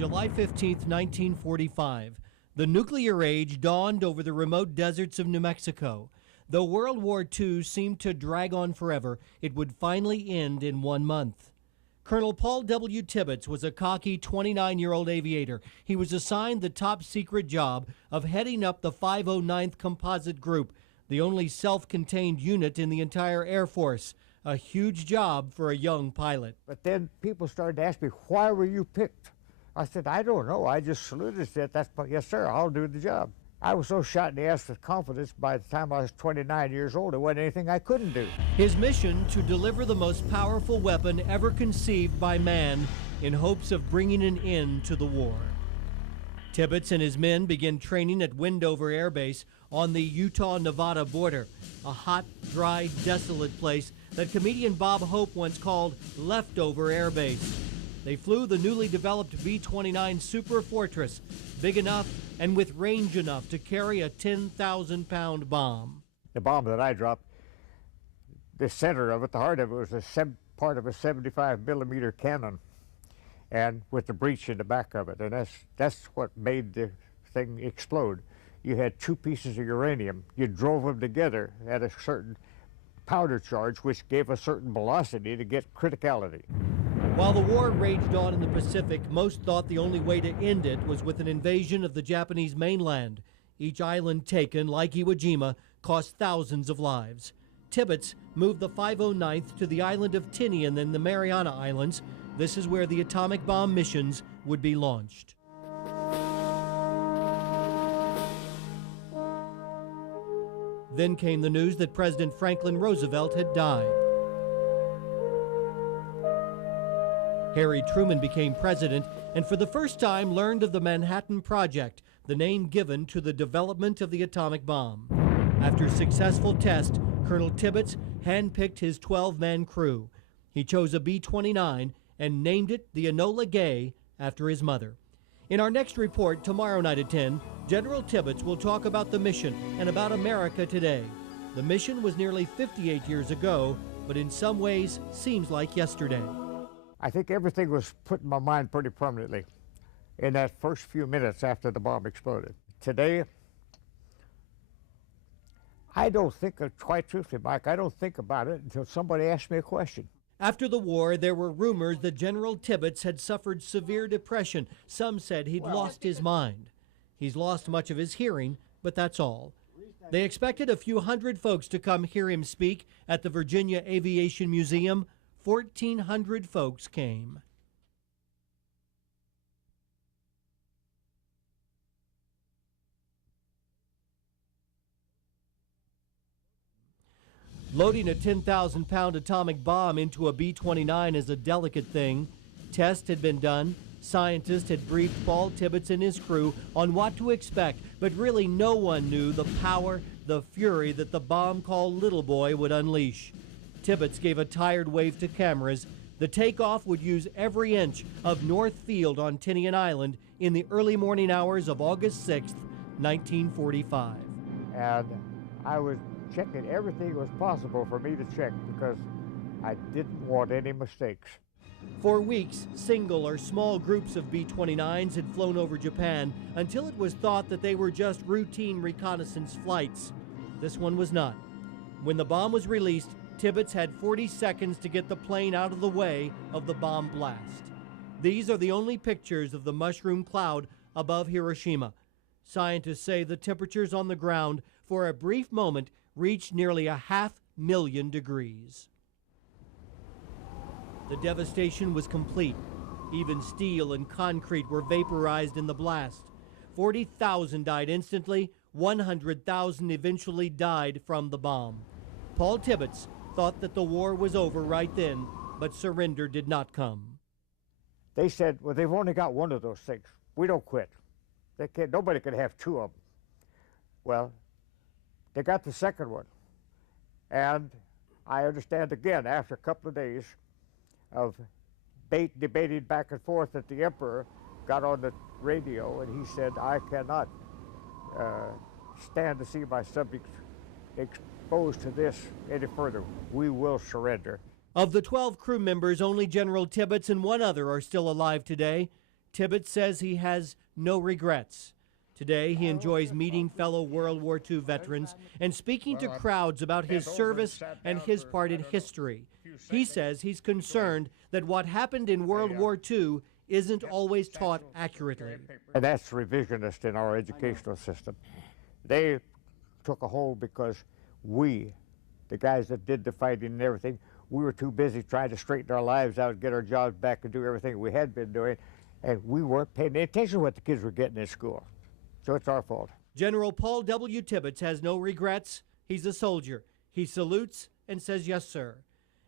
July 15, 1945. The nuclear age dawned over the remote deserts of New Mexico. Though World War II seemed to drag on forever, it would finally end in 1 month. Colonel Paul W. Tibbets was a cocky 29-year-old aviator. He was assigned the top secret job of heading up the 509th Composite Group, the only self-contained unit in the entire Air Force. A huge job for a young pilot. But then people started to ask me, why were you picked? I said, I don't know. I just saluted and said, yes, sir, I'll do the job. I was so shot in the ass with confidence by the time I was 29 years old, there wasn't anything I couldn't do. His mission to deliver the most powerful weapon ever conceived by man in hopes of bringing an end to the war. Tibbets and his men began training at Wendover Air Base on the Utah-Nevada border, a hot, dry, desolate place that comedian Bob Hope once called Leftover Air Base. They flew the newly developed B-29 Super Fortress, big enough and with range enough to carry a 10,000-pound bomb. The bomb that I dropped, the center of it, the heart of it, was part of a 75-millimeter cannon, and with the breech in the back of it, and that's what made the thing explode. You had two pieces of uranium. You drove them together at a certain powder charge, which gave a certain velocity to get criticality. While the war raged on in the Pacific, most thought the only way to end it was with an invasion of the Japanese mainland. Each island taken, like Iwo Jima, cost thousands of lives. Tibbets moved the 509th to the island of Tinian in the Mariana Islands. This is where the atomic bomb missions would be launched. Then came the news that President Franklin Roosevelt had died. Harry Truman became president and for the first time learned of the Manhattan Project, the name given to the development of the atomic bomb. After successful test, Colonel Tibbets handpicked his 12-man crew. He chose a B-29 and named it the Enola Gay after his mother. In our next report tomorrow night at 10, General Tibbets will talk about the mission and about America today. The mission was nearly 58 years ago, but in some ways seems like yesterday. I think everything was put in my mind pretty permanently in that first few minutes after the bomb exploded. Today, I don't think, quite truthfully, Mike, I don't think about it until somebody asks me a question. After the war, there were rumors that General Tibbets had suffered severe depression. Some said he'd lost his mind. He's lost much of his hearing, but that's all. They expected a few hundred folks to come hear him speak at the Virginia Aviation Museum. 1,400 folks came. Loading a 10,000-pound atomic bomb into a B-29 is a delicate thing. Tests had been done. Scientists had briefed Paul Tibbets and his crew on what to expect, but really no one knew the power, the fury that the bomb called Little Boy would unleash. Tibbets gave a tired wave to cameras. The takeoff would use every inch of North Field on Tinian Island in the early morning hours of August 6th, 1945. And I was checking everything was possible for me to check because I didn't want any mistakes. For weeks, single or small groups of B-29s had flown over Japan until it was thought that they were just routine reconnaissance flights. This one was not. When the bomb was released, Tibbets had 40 seconds to get the plane out of the way of the bomb blast. These are the only pictures of the mushroom cloud above Hiroshima. Scientists say the temperatures on the ground for a brief moment reached nearly 500,000 degrees. The devastation was complete. Even steel and concrete were vaporized in the blast. 40,000 died instantly. 100,000 eventually died from the bomb. Paul Tibbets thought that the war was over right then, but surrender did not come. They said, well, they've only got one of those things. We don't quit. Nobody could have two of them. Well, they got the second one. And I understand again, after a couple of days of debating back and forth, that the emperor got on the radio and he said, I cannot stand to see my subjects exposed to this any further. We will surrender. Of the 12 crew members, only General Tibbets and one other are still alive today. Tibbets says he has no regrets. Today, he enjoys meeting fellow World War II veterans and speaking to crowds about his service and his part in history. He says he's concerned that what happened in World War II isn't always taught accurately. And that's revisionist in our educational system. They took a hold because we, the guys that did the fighting and everything, we were too busy trying to straighten our lives out, get our jobs back, and do everything we had been doing, and we weren't paying any attention to what the kids were getting in school. So it's our fault. General Paul W. Tibbets has no regrets. He's a soldier. He salutes and says, "Yes, sir."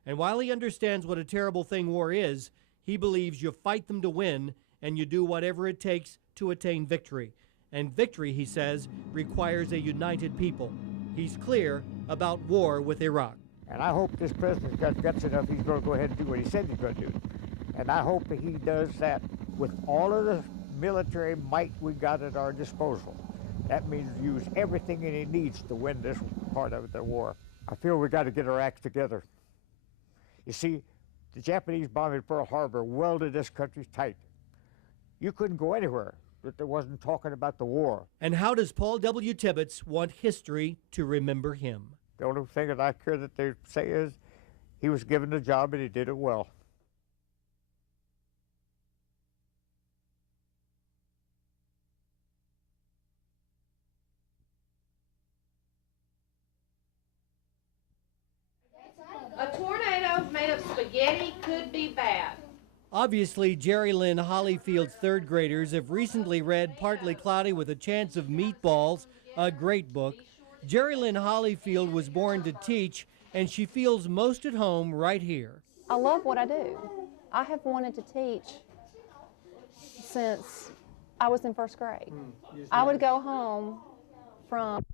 And while he understands what a terrible thing war is, he believes you fight them to win and you do whatever it takes to attain victory. And victory, he says, requires a united people. He's clear about war with Iraq. And I hope this president's got guts enough, he's going to go ahead and do what he said he's going to do. And I hope that he does that with all of the military might we got at our disposal. That means use everything that he needs to win this part of the war. I feel we got to get our acts together. You see, the Japanese bombing Pearl Harbor welded this country tight. You couldn't go anywhere that there wasn't talking about the war. And how does Paul W. Tibbets want history to remember him? The only thing that I care that they say is he was given the job and he did it well. A tornado made of spaghetti could be bad. Obviously, Jerry Lynn Hollyfield's third graders have recently read Partly Cloudy with a Chance of Meatballs, a great book. Jerry Lynn Hollyfield was born to teach, and she feels most at home right here. I love what I do. I have wanted to teach since I was in first grade. I would go home from